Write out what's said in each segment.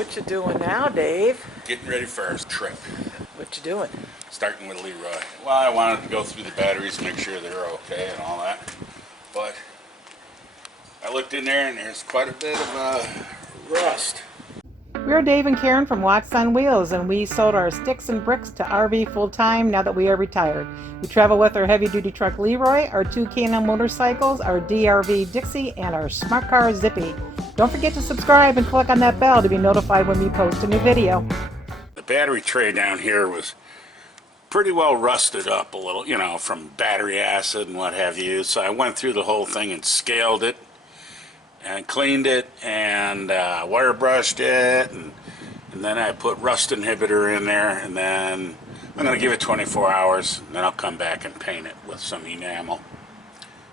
What you doing now, Dave? Getting ready for our trip. What you doing? Starting with Leroy. Well, I wanted to go through the batteries, make sure they're okay and all that. But I looked in there and there's quite a bit of rust. We're Dave and Karen from Watts on Wheels, and we sold our sticks and bricks to RV full-time now that we are retired. We travel with our heavy-duty truck Leroy, our two K&N motorcycles, our DRV Dixie, and our smart car Zippy. Don't forget to subscribe and click on that bell to be notified when we post a new video. The battery tray down here was pretty well rusted up a little, you know, from battery acid and what have you. So I went through the whole thing and scaled it and cleaned it and wire brushed it, and then I put rust inhibitor in there, and then I'm going to give it 24 hours, and then I'll come back and paint it with some enamel,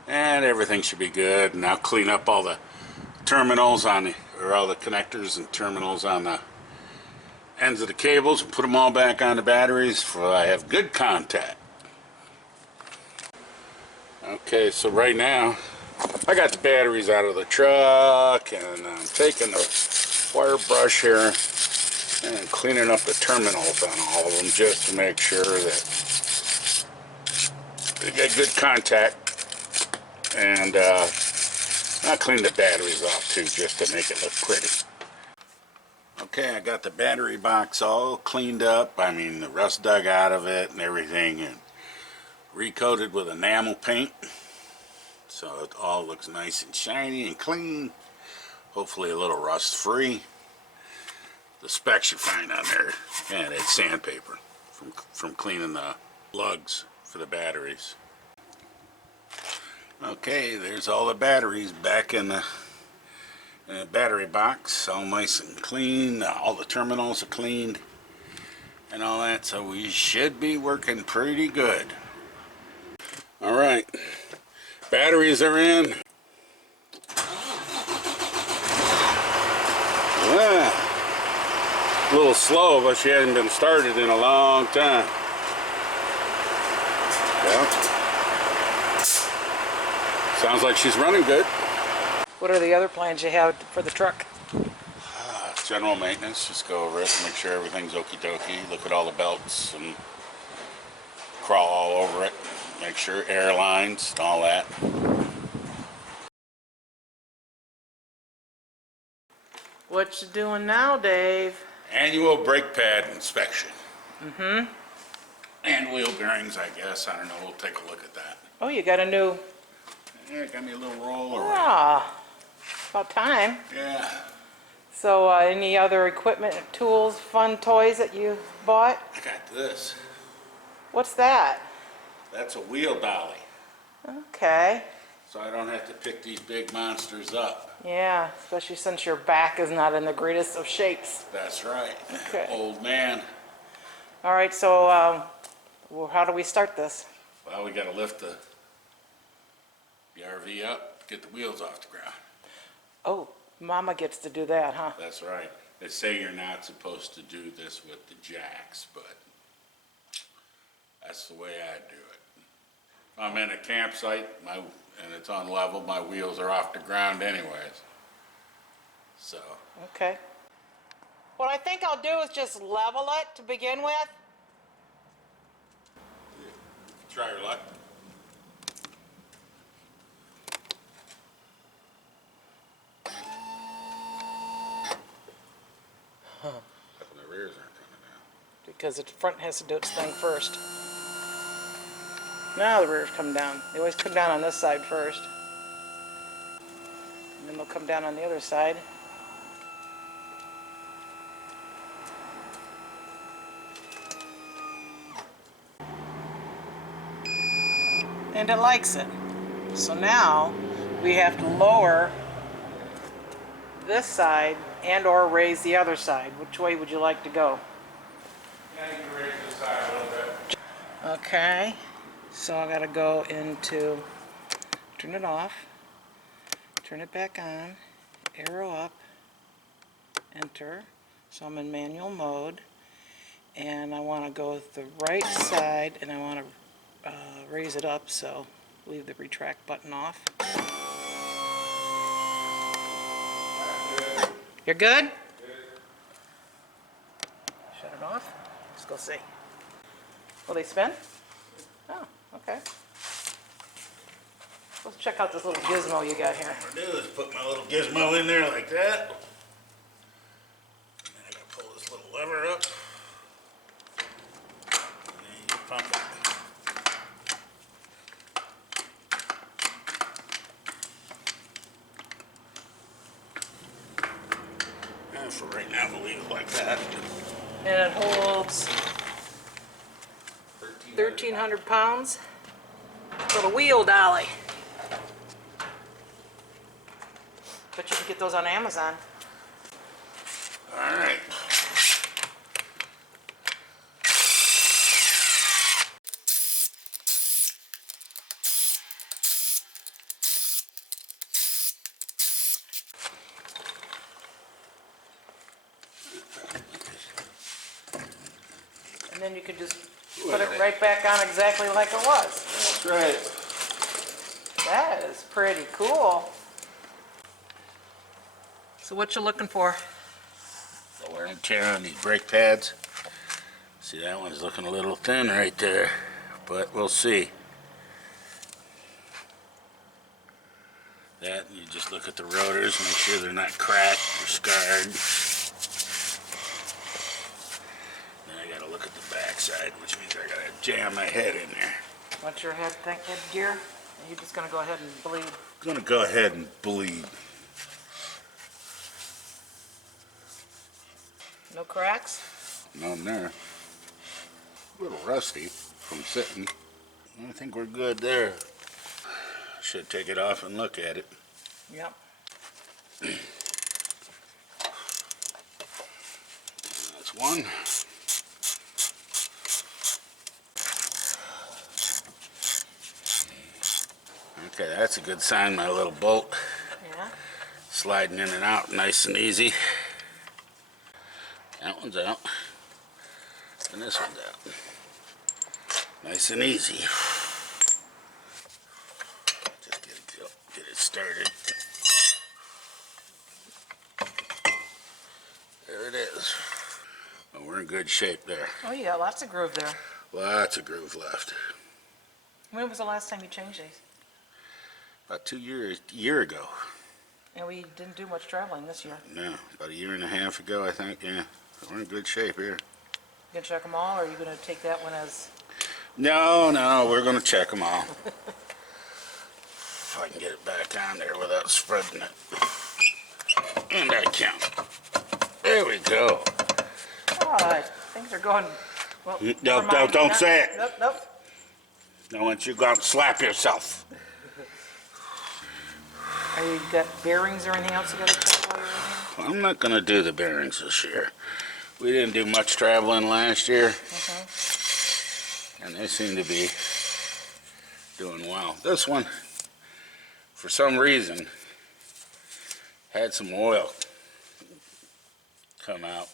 and everything should be good. And I'll clean up all the terminals on the, or all the connectors and terminals on the ends of the cables, and put them all back on the batteries so I have good contact. Okay, so right now I got the batteries out of the truck, and I'm taking the wire brush here and cleaning up the terminals on all of them just to make sure that they get good contact. And I'll clean the batteries off too, just to make it look pretty. Okay, I got the battery box all cleaned up. I mean, the rust dug out of it and everything, and recoated with enamel paint. So it all looks nice and shiny and clean. Hopefully a little rust free. The specs you find on there, and it's sandpaper from cleaning the lugs for the batteries. Okay, there's all the batteries back in the battery box, all nice and clean. All the terminals are cleaned and all that, so we should be working pretty good. All right. Batteries are in. Yeah. A little slow, but she hasn't been started in a long time. Yeah. Sounds like she's running good. What are the other plans you have for the truck? General maintenance, just go over it, make sure everything's okie dokie, look at all the belts and crawl all over it, make sure air lines and all that. What you doing now, Dave? Annual brake pad inspection. And wheel bearings, I guess. I don't know, we'll take a look at that. Oh, you got a new... Yeah, got me a little roller. Ah, about time. Yeah. So, any other equipment, tools, fun toys that you bought? I got this. What's that? That's a wheel dolly. Okay. So I don't have to pick these big monsters up. Yeah, especially since your back is not in the greatest of shapes. That's right. Okay. Old man. All right, so well, how do we start this? Well, we got to lift the RV up, get the wheels off the ground. Oh, Mama gets to do that, huh? That's right. They say you're not supposed to do this with the jacks, but that's the way I do it. If I'm in a campsite and it's on level, my wheels are off the ground anyways. So. Okay. What I think I'll do is just level it to begin with. Try your luck. The rears aren't coming down. Because the front has to do its thing first. Now the rears come down. They always come down on this side first. And then they'll come down on the other side. And it likes it. So now we have to lower this side and or raise the other side. Which way would you like to go? Yeah, you can raise this side a little bit. Okay, so I gotta go into, turn it off, turn it back on, arrow up, enter. So I'm in manual mode, and I want to go with the right side, and I want to raise it up, so leave the retract button off. You're good? go see. Will they spin? Oh, okay. Let's check out this little gizmo you got here. What I'm gonna do is put my little gizmo in there like that. And then I gotta pull this little lever up. And then you pump it. And for right now, we'll leave it like that. And it holds 1,300 pounds. Little wheel dolly. Bet you can get those on Amazon. All right. And then you can just put it right back on exactly like it was. That's right. That is pretty cool. So what you looking for? The wear and tear on these brake pads. See, that one's looking a little thin right there, but we'll see. That, you just look at the rotors, make sure they're not cracked or scarred. Then I gotta look at the backside, which means I gotta jam my head in there. What's your head gear? Are you just gonna go ahead and bleed? I'm gonna go ahead and bleed. No cracks? None there. A little rusty from sitting. I think we're good there. Should take it off and look at it. Yep. That's one. Okay, that's a good sign, my little bolt. Yeah. Sliding in and out nice and easy. That one's out. And this one's out. Nice and easy. Just get it started. There it is. Well, we're in good shape there. Oh, you got lots of groove there. Lots of groove left. When was the last time you changed these? About year ago. And we didn't do much traveling this year. No, about a year and a half ago, I think, yeah. We're in good shape here. You gonna check them all, or are you gonna take that one as... No, we're gonna check them all. If I can get it back on there without spreading it. And I can. There we go. All right, things are going... Well, never No, mind. don't say it. Nope. I want you to go out and slap yourself. Are you got bearings or anything else you gotta check while you're in here? I'm not gonna do the bearings this year. We didn't do much traveling last year. And they seem to be doing well. This one, for some reason, had some oil come out.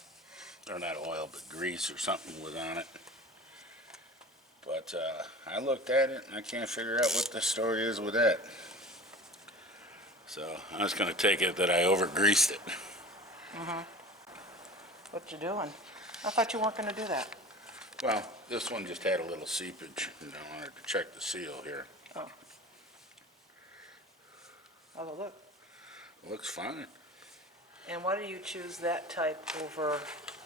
Or not oil, but grease or something was on it. But I looked at it and I can't figure out what the story is with that. So I was going to take it that I over-greased it. What you doing? I thought you weren't gonna do that. Well, this one just had a little seepage, and I wanted to check the seal here. Oh. Oh, look. It looks fine. And why do you choose that type over,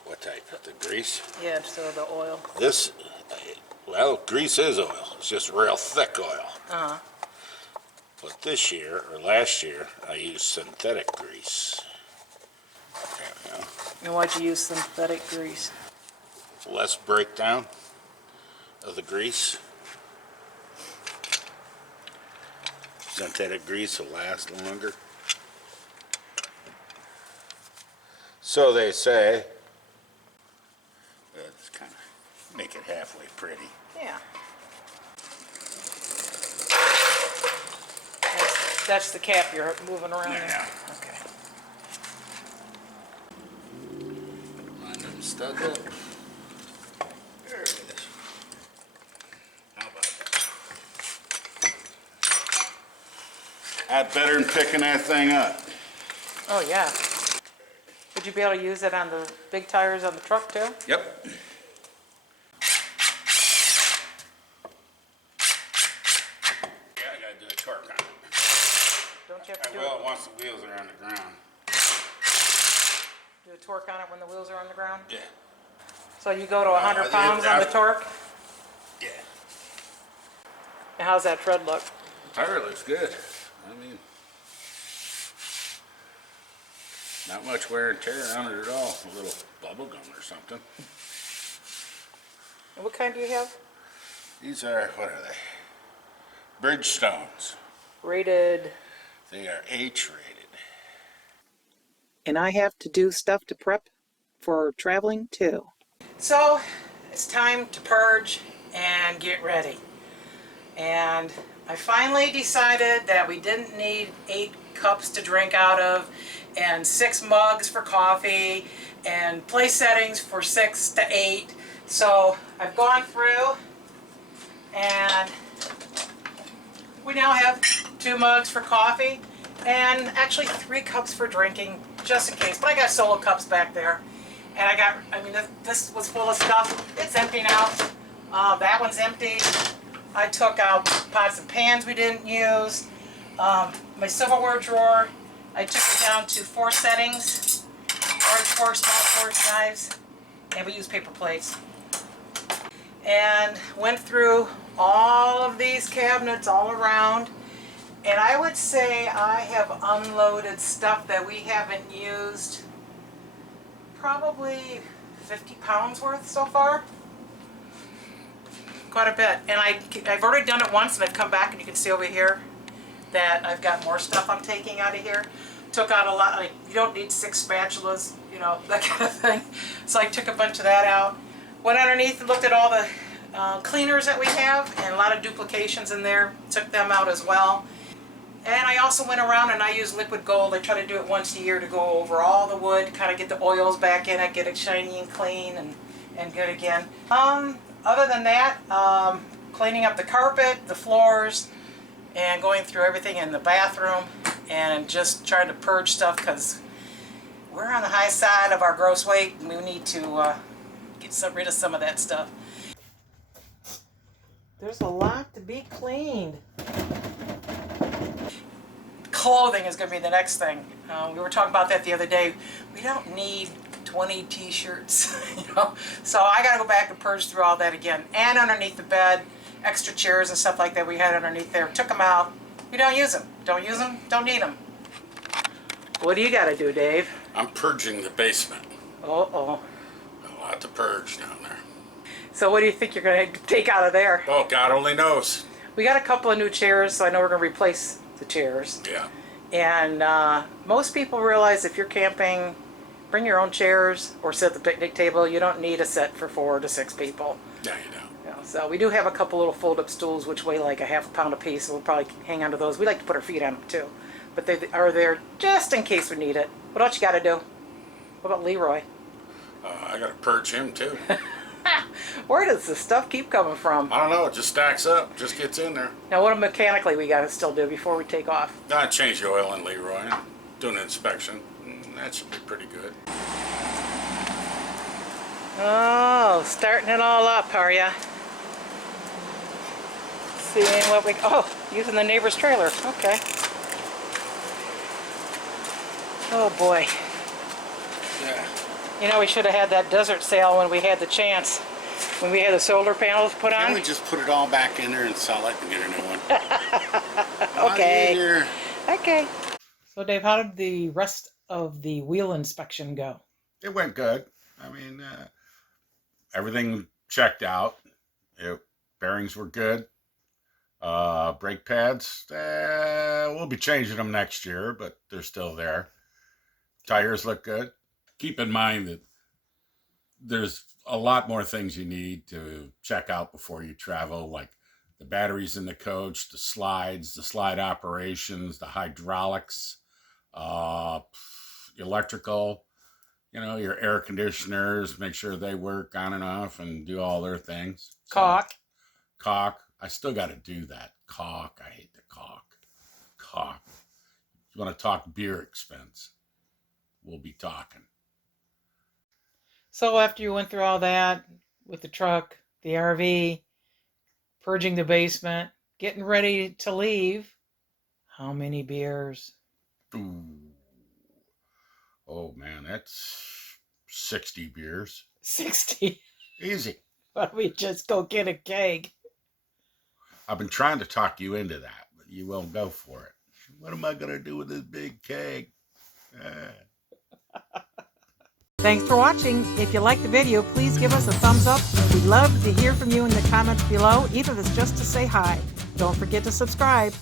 What type? The grease? yeah, instead of the oil? This, well, grease is oil. It's just real thick oil. Uh-huh. But this year, or last year, I used synthetic grease. There we go. And why'd you use synthetic grease? Less breakdown of the grease. Synthetic grease will last longer. So they say. Let's kind of make it halfway pretty. Yeah. That's the cap you're moving around there? Yeah. Okay. Line them studs up. There it is. How about that? That's better than picking that thing up. Oh, yeah. Would you be able to use it on the big tires on the truck, too? Yep. torque on it when the wheels are on the ground? Yeah. So you go to 100 pounds on the torque? Yeah. And how's that tread look? Tire looks good. I mean, not much wear and tear on it at all. A little bubble gum or something. And what kind do you have? These are, what are they? Bridgestones. Rated. They are H rated. And I have to do stuff to prep for traveling too. So it's time to purge and get ready. And I finally decided that we didn't need 8 cups to drink out of and 6 mugs for coffee and place settings for 6 to 8. So I've gone through and we now have 2 mugs for coffee and actually 3 cups for drinking, just in case. But I got solo cups back there. And I mean, this was full of stuff. It's empty now. That one's empty. I took out pots and pans we didn't use. My silverware drawer, I took it down to 4 settings. Large fork, small fork, knives, and we use paper plates. And went through all of these cabinets all around. And I would say I have unloaded stuff that we haven't used probably 50 pounds worth so far. Quite a bit. And I've already done it once and I've come back and you can see over here that I've got more stuff I'm taking out of here. Took out a lot, like you don't need 6 spatulas, you know, that kind of thing. So I took a bunch of that out. Went underneath and looked at all the cleaners that we have and a lot of duplications in there. Took them out as well. And I also went around and I use liquid gold. I try to do it once a year to go over all the wood, kind of get the oils back in it, get it shiny and clean and good again. Other than that, cleaning up the carpet, the floors, and going through everything in the bathroom and just trying to purge stuff because we're on the high side of our gross weight and we need to get rid of some of that stuff. There's a lot to be cleaned. Clothing is going to be the next thing. We were talking about that the other day. We don't need 20 t-shirts, you know. So I got to go back and purge through all that again. And underneath the bed, extra chairs and stuff like that we had underneath there. Took them out. We don't use them. Don't use them. Don't need them. What do you got to do, Dave? I'm purging the basement. Uh-oh. A lot to purge down there. So what do you think you're going to take out of there? Oh, God only knows. We got a couple of new chairs, so I know we're going to replace the chairs. Yeah. And most people realize if you're camping, bring your own chairs or sit at the picnic table. You don't need a set for 4 to 6 people. Yeah, you don't. You know, so we do have a couple little fold-up stools which weigh like a ½ pound a piece, so we'll probably hang on to those. We like to put our feet on them too. But they are there just in case we need it. What else you got to do? What about Leroy? I got to purge him too. Where does this stuff keep coming from? I don't know. It just stacks up. Just gets in there. Now what mechanically we got to still do before we take off? I change the oil in Leroy. Do an inspection. That should be pretty good. Oh, starting it all up, are ya? Seeing what we... Oh, using the neighbor's trailer. Okay. Oh, boy. Yeah. You know, we should have had that desert sale when we had the chance. When we had the solar panels put on. Can't we just put it all back in there and sell it and get a new one? Okay. Okay. So, Dave, how did the rest of the wheel inspection go? It went good. I mean, everything checked out. Bearings were good. Brake pads, we'll be changing them next year, but they're still there. Tires look good. Keep in mind that there's a lot more things you need to check out before you travel, like the batteries in the coach, the slides, the slide operations, the hydraulics, electrical, you know, your air conditioners, make sure they work on and off and do all their things. Caulk. Caulk. I still got to do that. Caulk. I hate the caulk. Caulk. You want to talk beer expense? We'll be talking. So after you went through all that with the truck, the RV, purging the basement, getting ready to leave, how many beers? Ooh. Oh man, that's 60 beers. 60. Easy. Why don't we just go get a keg? I've been trying to talk you into that, but you won't go for it. What am I going to do with this big keg? Thanks for watching. If you liked the video, please give us a thumbs up. We'd love to hear from you in the comments below, even if it's just to say hi. Don't forget to subscribe.